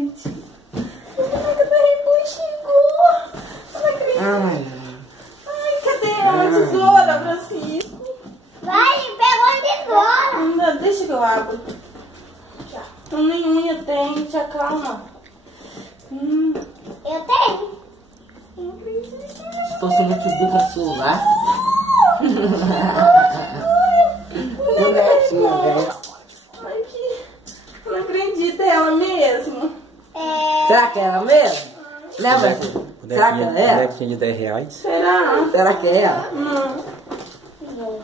Mentira. Caraca, da Rainbow chegou. Eu não acredito. Ai, cadê a tesoura, Francisco? Vai, pegou a tesoura. Não, deixa que eu abro. Nem unha tem, te acalma. Eu tenho. Se fosse um notebook no celular. Meu netinho, velho. Ai, que... Eu não acredito, é ela mesmo. Será que é ela mesmo? Né, Brasil? Será que ela é? Bonequinha de 10 reais. Será? Será que é ela? Não. Eu não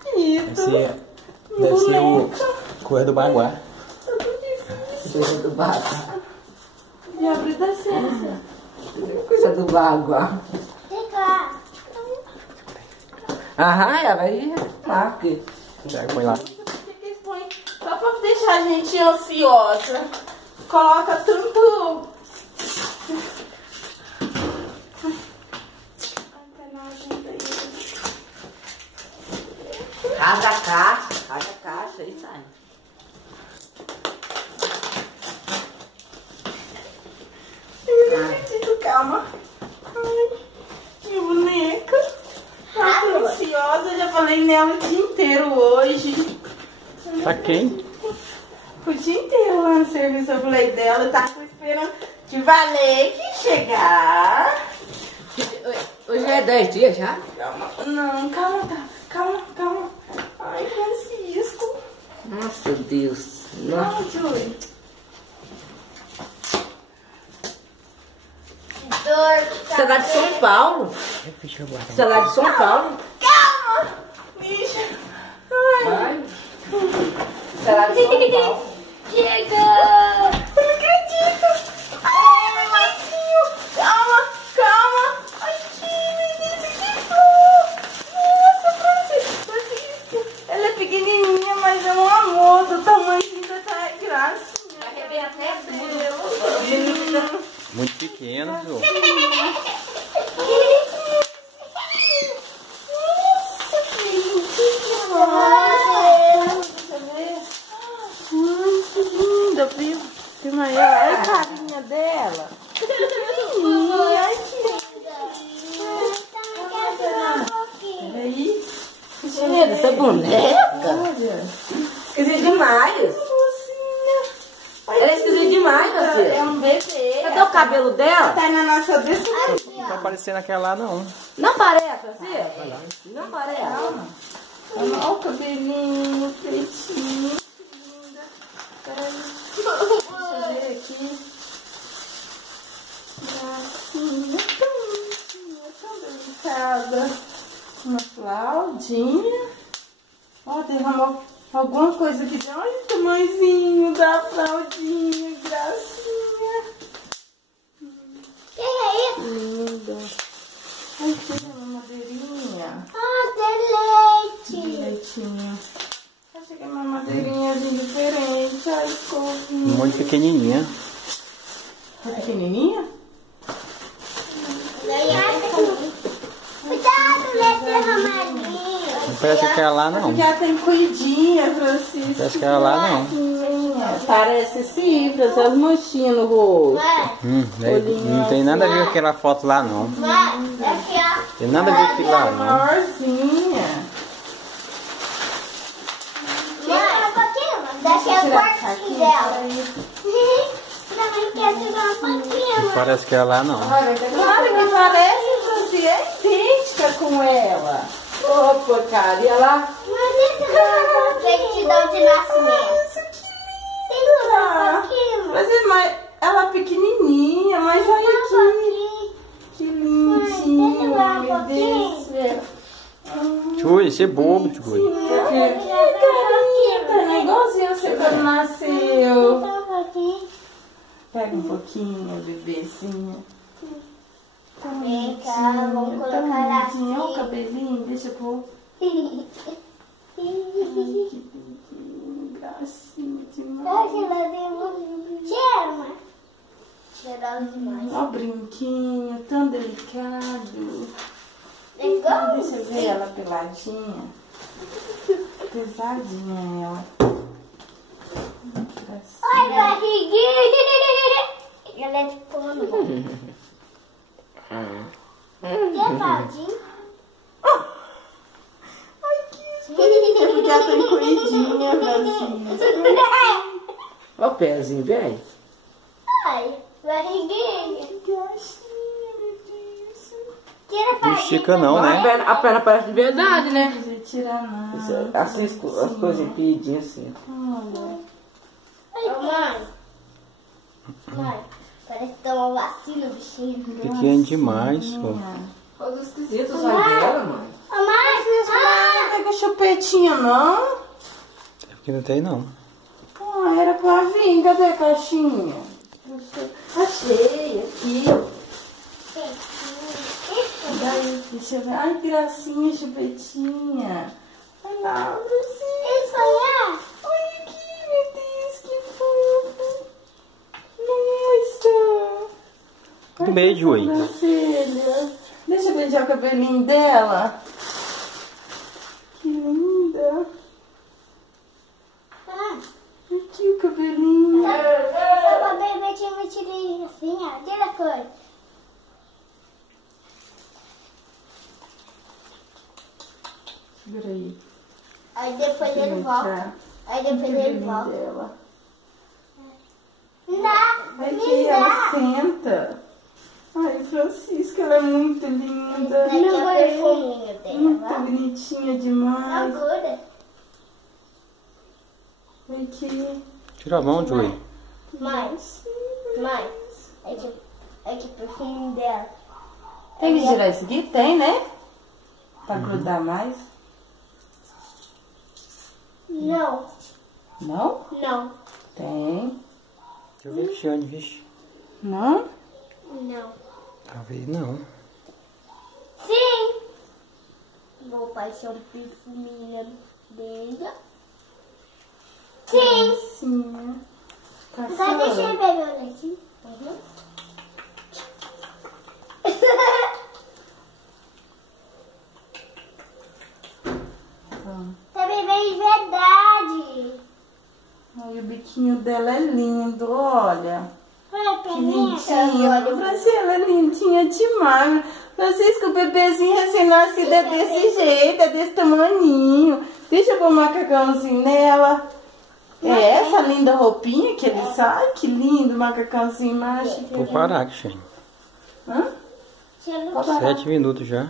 acredito. Deve ser o Coelho do Baguá. Coisa do Baguá. E abrir da ciência. Coisa do Baguá. Vem cá. Aham, ela vai aqui. Já põe lá. Por que eles põem? Só pra deixar a gente ansiosa. Coloca tanto... Rasga a caixa e sai. Eu não acredito, calma. Ai, minha boneca. Tá tão ansiosa, já falei nela o dia inteiro hoje. Pra quem? O dia inteiro lá no serviço eu falei dela, eu tava esperando de valer que chegar. Hoje é 10 dias já? Calma, não, calma, tá. Calma. Ai, Francisco. Nossa, Deus. Nossa. Ai, Júlio. Você é lá de São Paulo? Você é lá de São Paulo? Calma, bicha. Ai. Vai. Você é lá de São Paulo? Chega. Eu não acredito. Ai, meu maisinho. Calma. Ai, que delícia, que flor. Nossa, Francisco. Ela é pequenininha, mas é um amor. Do tamanhozinho da gracinha. Arrebenta até Deus. Muito pequeno, Ju. Que linda, viu? Que maior. Olha a carinha dela. Ai, que Peraí. Cheiro, essa boneca. Olha. Esquisito demais. Ela é esquisita demais, É você. um bebê. Cadê o cabelo dela? Tá na nossa desse Não tá parecendo aquela lá, não. Não parece, assim? Não parece. Olha o cabelinho pretinho. Que linda. Peraí. Deixa eu ver aqui. Gracinha. Tão delicada. Uma fraldinha. Ó, derramou alguma coisa aqui. Olha o tamanhozinho da fraldinha. Gracinha. Que é isso? Linda. Ai, que uma madeirinha. Tem leite. Leitinho. Achei que é uma madeirinha diferente. Ai, escovinha. Muito pequenininha. É pequenininha? Cuidado, leite derramadinho. Não parece aquela lá, não. Porque ela tem cuidinha, Francisco. Parece aquela lá, não. Parece cifras, as manchinhas no rosto. Não tem nada a ver com aquela foto lá, não. Aqui, ó. Tem nada a ver com aquilo lá, não. Maiorzinha. Daqui é o Tirar essa quartinho aqui, dela. peraí. Também quer tirar uma fotinha, Não parece aquela lá, não. Olha, claro que parece, Francisco. É idêntica com ela. Ô, porcaria lá. Mas esse não é certidão de nascimento. Nossa, que Segura um linda. pouquinho. Mas é mais, ela é pequenininha, mas olha aqui. Que lindinho, meu Deus do céu. Tui, esse é bobo, Tui. Tá igualzinho você quando nasceu. Pega um pouquinho, bebezinho. Vem cá, vamos colocar ela assim. Olha o cabelinho, deixa eu pôr. Que gracinha demais. Cheiro, cheirosa demais. Olha o brinquinho, tão delicado. Legal? Deixa eu ver ela peladinha. Pesadinha ela. Ai, barriguinha. Ela é de pano. Quer Valdinho? Ai, que esquisito. Porque ela tá encolhidinha, Francisca. Olha o pezinho, velho. Ai, barriguinha. Que gracinha, meu Deus. Tira a Não estica não, A né? perna parece de verdade, né? Não precisa tirar nada. Assim, as coisas empilhadinhas assim. Ô, mãe. Mãe, parece que toma vacina, bichinho. Pequeno demais, pô. Coisa esquisita os olhos dela, mãe. Ô, mãe. Não pega chupetinha, não? É porque não tem não. Ah, era pra vir. Cadê a caixinha? Achei aqui. Daí, deixa eu ver. Ai, que gracinha, chupetinha. Olha lá, Francisca. Olha aqui, meu Deus, que fofo. Nossa. Um beijo aí. Sobrancelha. Deixa eu beijar o cabelinho dela. Que linda. Aqui o cabelinho. Só pra bebê tinha metido assim, ó. Tira a cor. Segura aí. Aí depois ele volta. Aí depois ele volta. Dela. Me Aqui dá. ela senta. Ai, Francisca, ela é muito linda. Daqui é o perfuminho Muito dela. bonitinha demais. Agora. Aqui. Tira a mão, Joey. Mãe. É que o perfuminho dela. Tem que tirar isso aqui? Tem, né? Pra grudar mais. Não. Não? Não. Tem. Deixa eu ver, Cristiane, vixe. Não? Não. Talvez não. Sim. Vou passar um perfuminho dela. Sim. Sim. Agora deixa eu beber o leitinho. Tá bebendo de verdade. Ai, o biquinho dela é lindo, olha. Olha, Que peninha. lindinha. Francisca, ela é lindinha demais. Francisca, o bebezinho recém-nascido é desse jeito, é desse tamaninho. Deixa eu pôr um macacãozinho nela. É essa linda roupinha que ele sai? Que lindo, macacãozinho mágico. Vou parar, Cristiane. Hã? 7 minutos já.